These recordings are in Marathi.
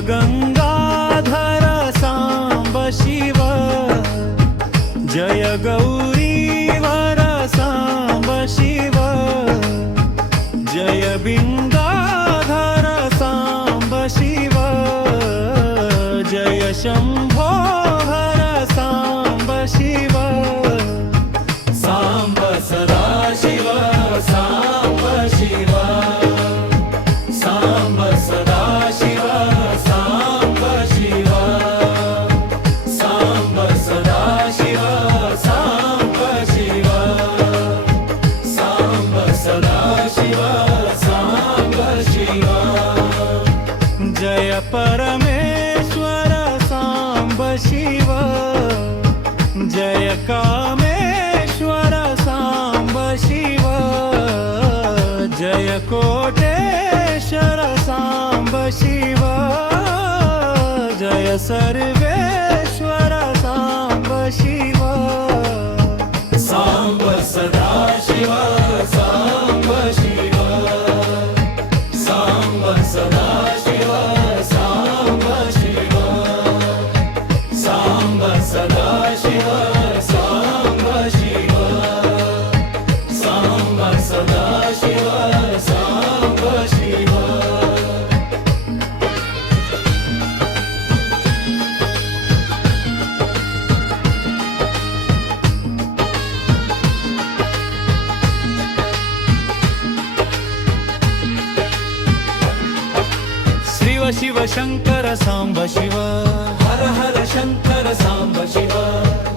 गंगाधर सांब शिव, जय गौरीवर सांब शिव, जय बिंगाधर सांब शिव, जय शंभो हर सांब शिव, सांब सदाशिव सांब शिव, सांब सदाशिव सांब शिव, सांब सदाशिव सांब शिव, सांब सदाशिव सांब शिव, जय परमेश्वर सांब शिव, जय कामेश्वर सांब शिव, जय कोटेश्वर सांब शिव, जय सर्वेश्वर सांब शिव, सांब सदाशिव सांब शिव, सांब सदाशिव सांब शिव, सांब सदाशिव सांब शिव, सांब सदाशिव सांब शिव. शिव शिव शंकर सांब शिव, हर हर शंकर सांब शिव,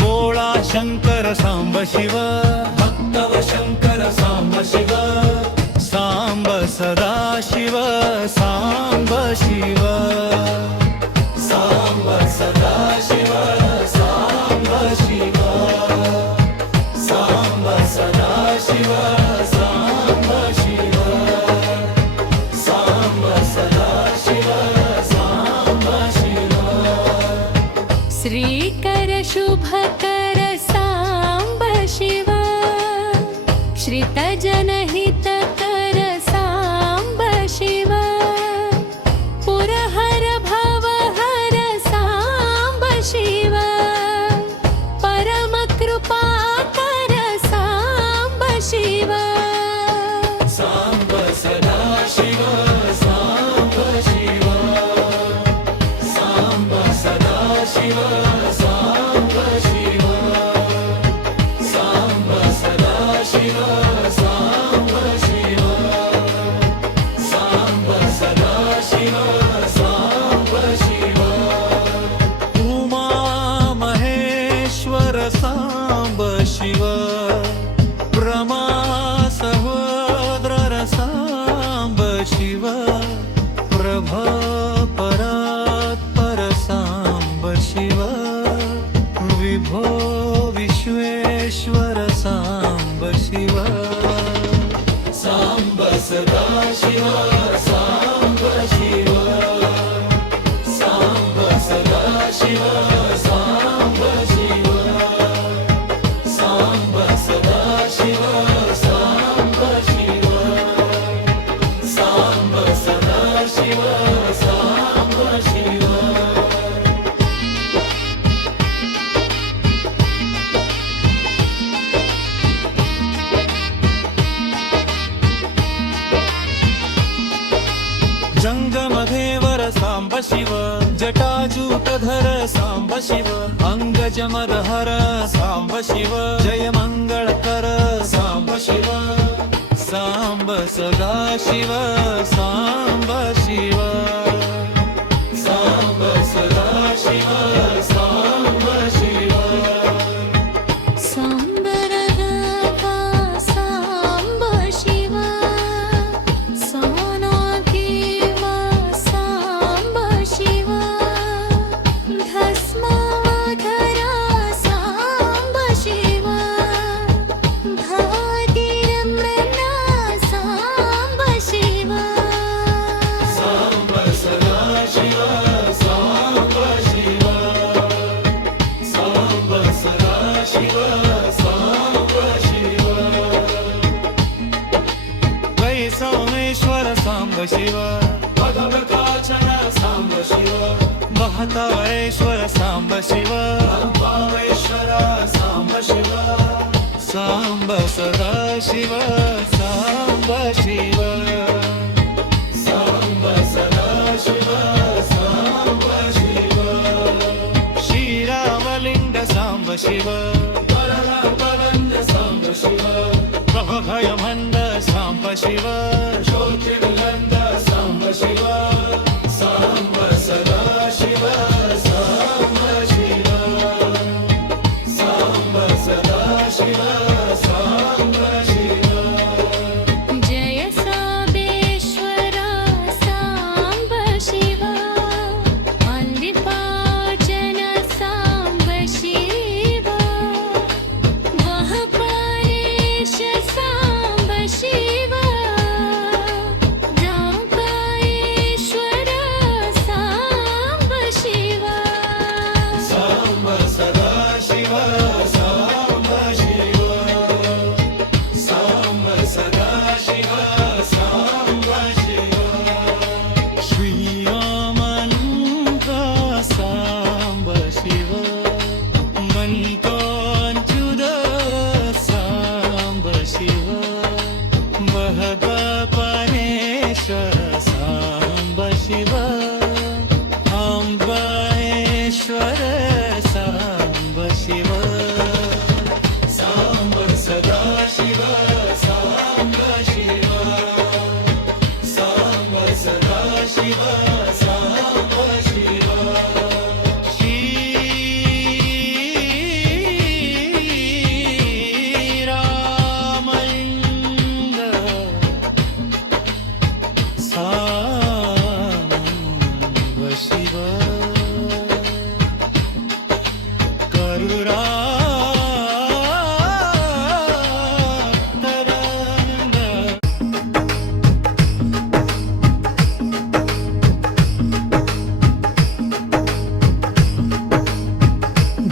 भोळा शंकर सांब शिव, भक्तव शंकर सांब शिव, सांब सदाशिव सांब शिव, सांब सदाशिव सांब शिव, सांब सदाशिव सांब शिव, सांब सदाशिव सांब शिव. श्रीकर शुभकर सांब शिव, श्रितजनहितकर सांब शिव, पुरहर भवहर सांब शिव, परमकृपाकर सांब शिव, सांब सदाशिव सांब शिव, सांब सदाशिव सांब शिव, सांब सदाशिव सांब शिव, सांब सदाशिव सांब शिव, उमा महेश्वर सांब शिव, ब्रह्मा सहोदर सांब शिव, प्रभ परात्पर सांब शिव, विभो विश्वेश्वर सांब शिव, सांब सदाशिव सांब शिव, सांब सदाशिव सांब शिव, सांब सदाशिव सांब शिव, सांब सदाशिव सांब शिव. जंगमदेवर सांब शिव, जटाजूटधर सांब शिव, अंगजमदहर सांब शिव, जय मंगळकर सांब शिव, सांब सदाशिव सांब शिव, सांब सदाशिव सांब शिव, सांब राधा सांब शिव, सोनाकेवा सांब शिव, भस्माधरा सांब शिव, भातिरमृता सांब शिव, सांब सदाशिव सांब शिव, सांब सदाशिव सांब शिव, वै सोमेश्वर सांब शिव, भगवकाचन सांब शिव महताळेश्वर सांब शिव अंबावेश्वरा सांब शिव सांब सदा शिव सांब शिव सांब सदा शिव सांब शिव श्रीरामलिंग सांब शिव पररापरंद सांब शिव प्रभयमंद सांब शिव ज्योतिर्लिंग सांब शिव सांब सदा शिव सांब शिव सांब सदा शिव सांब शिव जय साम्बेश्वरा सांब शिवा मल्लिकार्जुन सांब शिवा महाकालेश सांब शिवा जांकायेश्वर सांब शिवा सांब सदा शिव सांब शिव सांब सदा शिव सांब शिव श्रीरामलिंग सांब शिव मल्लिकार्जुन सांब शिव महकालेश्वर सांब शिव अंबाएश्वर सांब शिव सांब सदा शिव सांब शिव सांब सदा शिव सांब शिव श्रीरामलिंग सांब शिव करुणातरंग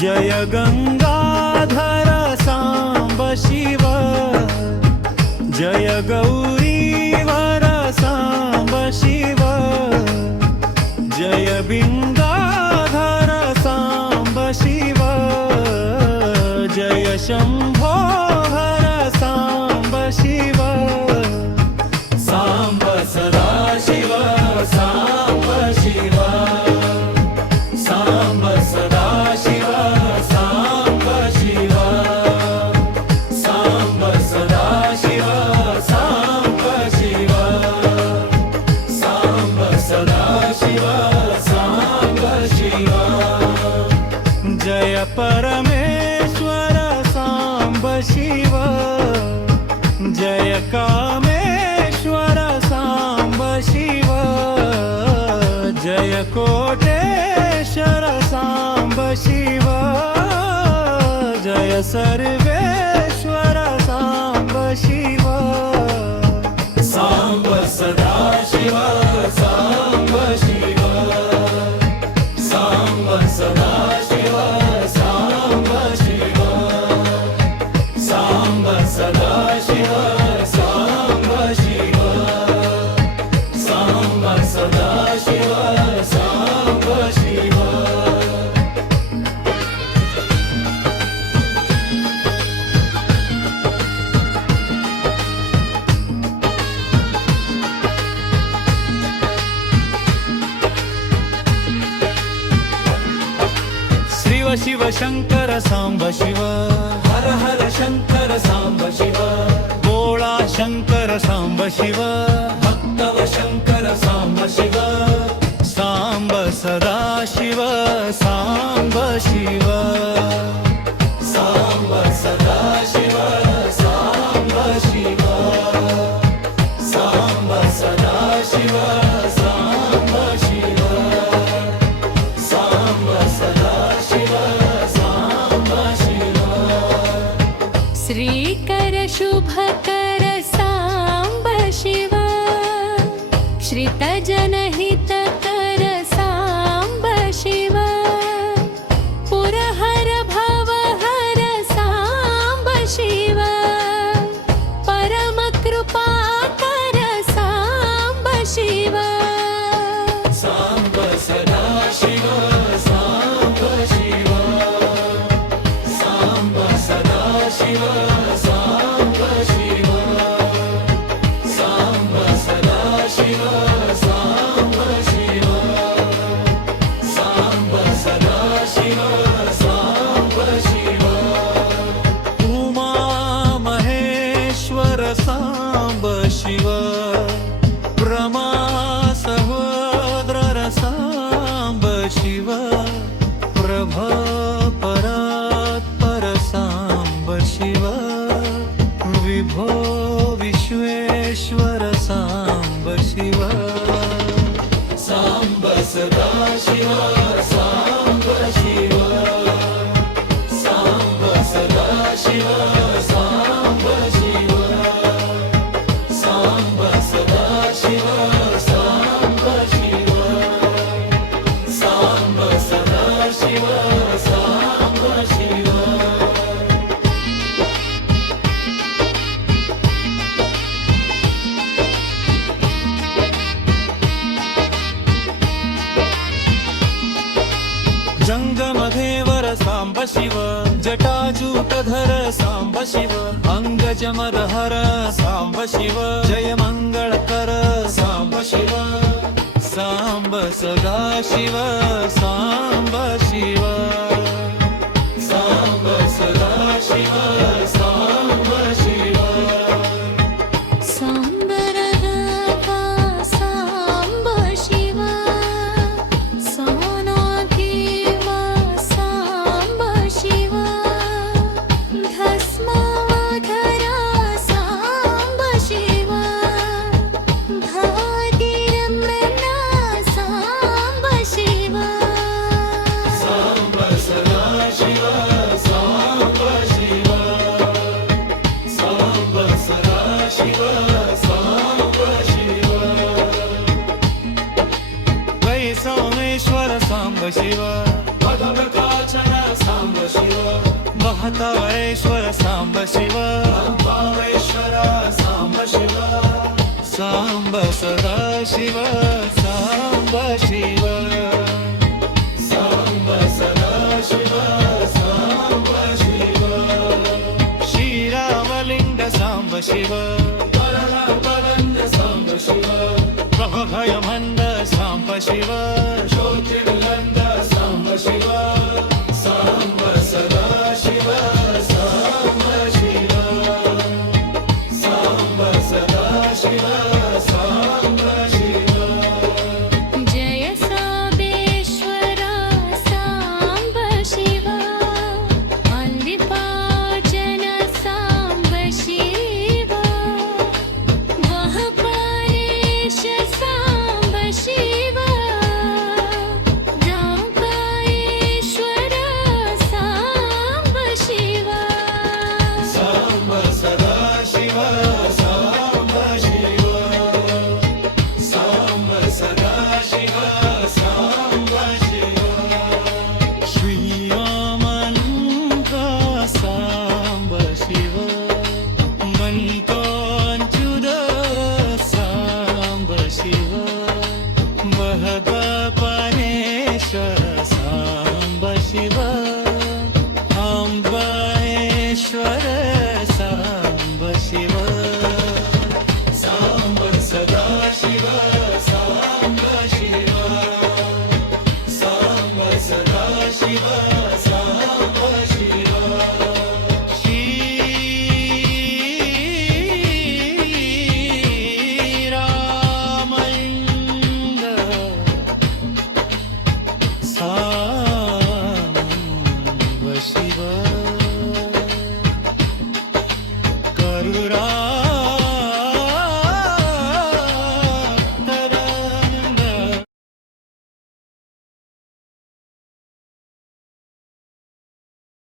जय गंगाधर सांब शिव जय गौरीवर सांब शिव जय बिंगाधर सांब शिव जय शंभो हर सांब शिव सांब सदा शिव सांब शिव सांब सदा शिव सांब शिव सांब सदा शिव सांब शिव सांब सदा शिव सांब शिव जय परमेश्वर सांब शिव जय कामेश्वर सांब शिव जय कोटेश्वर सांब शिव जय सर्वेश्वर सांब शिव सांब सदा शिव सांब शिव सांब सदा शिव सांब शिव सांब सदा शिव सांब शिव सांब सदा शिव सांब शिव शिव शिव शंकर सांब शिव हर हर शंकर सांब शिव भोळा शंकर सांब शिव भक्तव शंकर सांब शिव सांब सदा शिव सांब शिव सांब सदा शिव सांब शिव सांब सदा शिव सांब शिव सांब सदा शिव सांब शिव श्रीकर शुभकर सांब शिवा श्रितजनहितकर सांब शिवा पुरहर भवहर सांब शिवा परमकृपाकर सांब शिवा सांब सदा शिव सांब शिव सांब सदा शिव सांब शिव सांब सदा शिव सांब शिव उमा महेश्वर सांब शिव ब्रह्मा सहोदर सांब शिव प्रभ परात्पर सांब शिव विभो विश्वेश्वर सांब शिव सांब सदा शिव सांब शिव सांब सदा शिव सांब शिव सांब सदा शिव सांब शिव सांब सदा शिव सांब शिव जंगमधेवर सांब शिव जटाजूटधर सांब शिव अंगजमदहर सांब शिव जय मंगळकर सांब शिव सांब सदा शिव सांब शिव सांब सदा शिव सांब शिव सांब रघवा सांब शिव सोनागिवा सांब शिव भस्माधरा सांब शिव भागीरमृणा सांब शिव सांब सदा शिव सांब शिव सांब सदा शिव सांब शिव वै सोमेश्वर सांब शिव पदप्रकाशन सांब शिव महतारेश्वर सांब शिव अंबामेश्वर सांब शिव सांब सदा शिव सांब शिव सांब सदा शिव सांब शिव श्रीरामलिंग सांब शिव परमपरम सांब शिव प्रभभयमंद सांब शिव ज्योतिर्लिंग सांब शिव सांब सदा शिव सांब शिव सांब सदा शिव सांब शिव जय साबेश्वर सांब शिव मल्लिकार्जुन सांब शिव वहपारेश सांब शिव जांकायेश्वर सांब शिव सांब सदा शिव सांब शिव सांब सदा शिव सांब शिव श्रीरामलिंग सांब शिव मल्लिकार्जुन सांब शिव महदापरेश्वर सांब शिव अंबाएश्वर सांब शिव सांब सदा शिव सांब शिव सांब सदा शिव